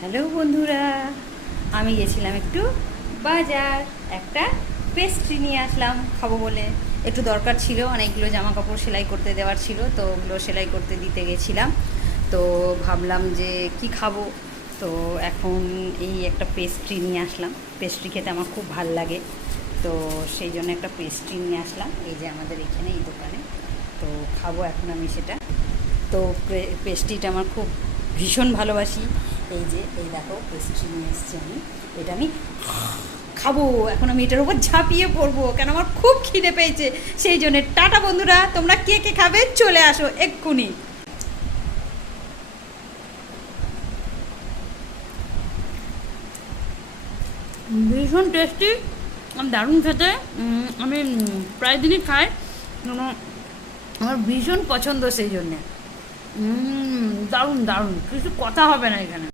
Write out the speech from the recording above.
Hello বন্ধুরা, আমি গেছিলাম একটু বাজার, একটা পেস্ট্রি নিয়ে আসলাম খাবো বলে। একটু দরকার ছিল, অনেকগুলো জামা কাপড় সেলাই করতে দেওয়ার ছিল, তো ওগুলো সেলাই করতে দিতে গেছিলাম। তো ভাবলাম যে কি খাবো, তো এখন এই একটা পেস্ট্রি নিয়ে আসলাম। পেস্ট্রি খেতে আমার খুব ভাল লাগে, তো সেই জন্য একটা পেস্ট্রি নিয়ে আসলাম এই যে আমাদের এখানে এই দোকানে। তো খাবো এখন আমি সেটা। তো পেস্ট্রিটা আমার খুব ভীষণ ভালোবাসি। এই যে এই দেখো পেস্ট্রি নিয়ে এসেছি আমি, এটা আমি খাবো। এখন আমি এটার উপর ঝাঁপিয়ে পড়বো, কেন আমার খুব খিদে পেয়েছে। সেই জন্য টাটা বন্ধুরা, তোমরা কে কে খাবে চলে আসো এক্ষুনি। ভীষণ টেস্টি, দারুণ খেতে। আমি প্রায় দিনই খাই, আমার ভীষণ পছন্দ, সেই জন্যে দারুণ দারুণ, কিছু কথা হবে না এখানে।